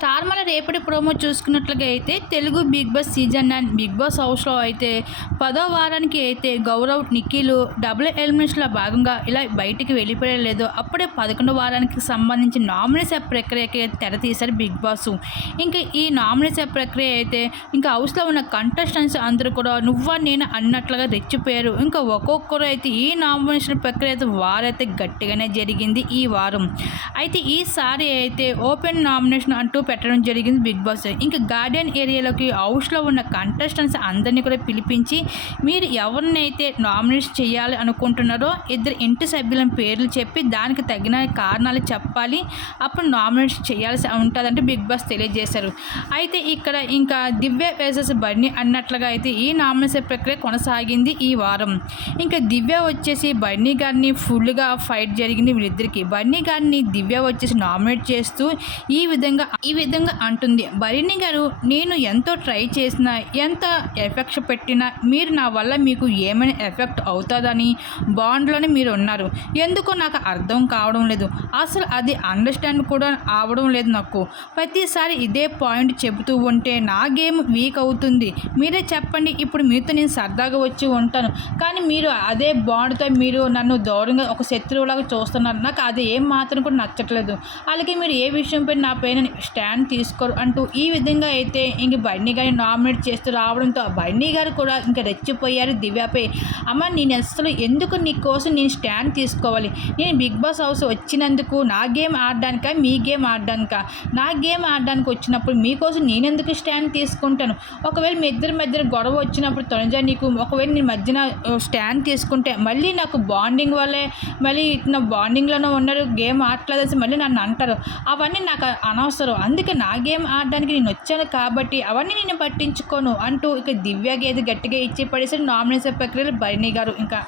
Star మన రేపటి promo చూసుకున్నట్లుగా అయితే Telugu Bigg Boss season and Bigg Boss హౌస్లో అయితే పదో వారానికి అయితే గౌరవ్ నిఖిలు డబుల్ ఎలిమినేషన్లో భాగంగా ఇలా బయటికి వెళ్ళిపోయలేదు. అప్పుడే పదకొండు వారానికి సంబంధించి నామినేషన్ ప్రక్రియకి తెర తీశారు బిగ్ బాస్. ఇంకా ఈ నామినేషన్ ప్రక్రియ అయితే ఇంకా హౌస్లో ఉన్న కంటెస్టెంట్స్ అందరూ కూడా నువ్వా నేను అన్నట్లుగా రెచ్చిపోయారు. ఇంకా ఒక్కొక్కరు అయితే ఈ నామినేషన్ ప్రక్రియ అయితే వారైతే గట్టిగానే జరిగింది ఈ వారం. అయితే ఈసారి అయితే ఓపెన్ నామినేషన్ అంటూ పెట్టడం జరిగింది బిగ్ బాస్. ఇంకా గార్డెన్ ఏరియాలోకి హౌస్లో ఉన్న కంటెస్టెంట్స్ అందరినీ కూడా పిలిపించి మీరు ఎవరినైతే నామినేట్ చేయాలి అనుకుంటున్నారో ఇద్దరు ఇంటి సభ్యుల పేర్లు చెప్పి దానికి తగిన కారణాలు చెప్పాలి. అప్పుడు నామినేట్ చేయాల్సి ఉంటుందంటే బిగ్ బాస్ తెలియజేశారు. అయితే ఇక్కడ ఇంకా దివ్య వేసెస్ బర్ని అన్నట్లుగా అయితే ఈ నామినేషన్ ప్రక్రియ కొనసాగింది ఈ వారం. ఇంకా దివ్య వచ్చేసి బర్నీ గారిని ఫుల్గా ఫైట్ జరిగింది వీళ్ళిద్దరికి. బర్నీ గారిని దివ్య వచ్చేసి నామినేట్ చేస్తూ ఈ విధంగా ఈ విధంగా అంటుంది. భరిణి గారు నేను ఎంతో ట్రై చేసినా ఎంత ఎఫెక్ట్ పెట్టినా మీరు నా వల్ల మీకు ఏమైనా ఎఫెక్ట్ అవుతుందని బాండ్లోనే మీరు ఉన్నారు. ఎందుకో నాకు అర్థం కావడం లేదు. అసలు అది అండర్స్టాండ్ కూడా అవడం లేదు నాకు. ప్రతిసారి ఇదే పాయింట్ చెబుతూ ఉంటే నా గేమ్ వీక్ అవుతుంది. మీరే చెప్పండి ఇప్పుడు మీతో నేను సరదాగా వచ్చి ఉంటాను. కానీ మీరు అదే బాండ్తో మీరు నన్ను దూరంగా ఒక శత్రువులాగా చూస్తున్నారు. నాకు అది ఏం మాత్రం కూడా నచ్చట్లేదు. అలాగే మీరు ఏ విషయంపై నా పైన స్టాండ్ తీసుకోరు అంటూ ఈ విధంగా అయితే ఇంక బన్నీ గారిని నామినేట్ చేస్తూ రావడంతో బన్నీ గారు కూడా ఇంకా రెచ్చిపోయారు దివ్యపై. అమ్మ నేను అసలు ఎందుకు నీ కోసం నేను స్టాండ్ తీసుకోవాలి? నేను బిగ్ బాస్ హౌస్ వచ్చినందుకు నా గేమ్ ఆడడానిక మీ గేమ్ ఆడడానిక? నా గేమ్ ఆడడానికి వచ్చినప్పుడు మీకోసం నేను ఎందుకు స్టాండ్ తీసుకుంటాను? ఒకవేళ మీ ఇద్దరి మధ్యన గొడవ వచ్చినప్పుడు తొలజా నీకు ఒకవేళ నీ మధ్యన స్టాండ్ తీసుకుంటే మళ్ళీ నాకు బాండింగ్ వల్లే మళ్ళీ నా బాండింగ్లోనే ఉన్నారు గేమ్ ఆడలేదని మళ్ళీ నన్ను అంటారు. అవన్నీ నాకు అనవసరం. అందుకే నా గేమ్ ఆడడానికి నేను వచ్చాను కాబట్టి అవన్నీ నేను పట్టించుకోను అంటూ ఇక దివ్య గేది గట్టిగా ఇచ్చి పడేసి నామినేషన్ ప్రక్రియలు బర్నీ గారు ఇంకా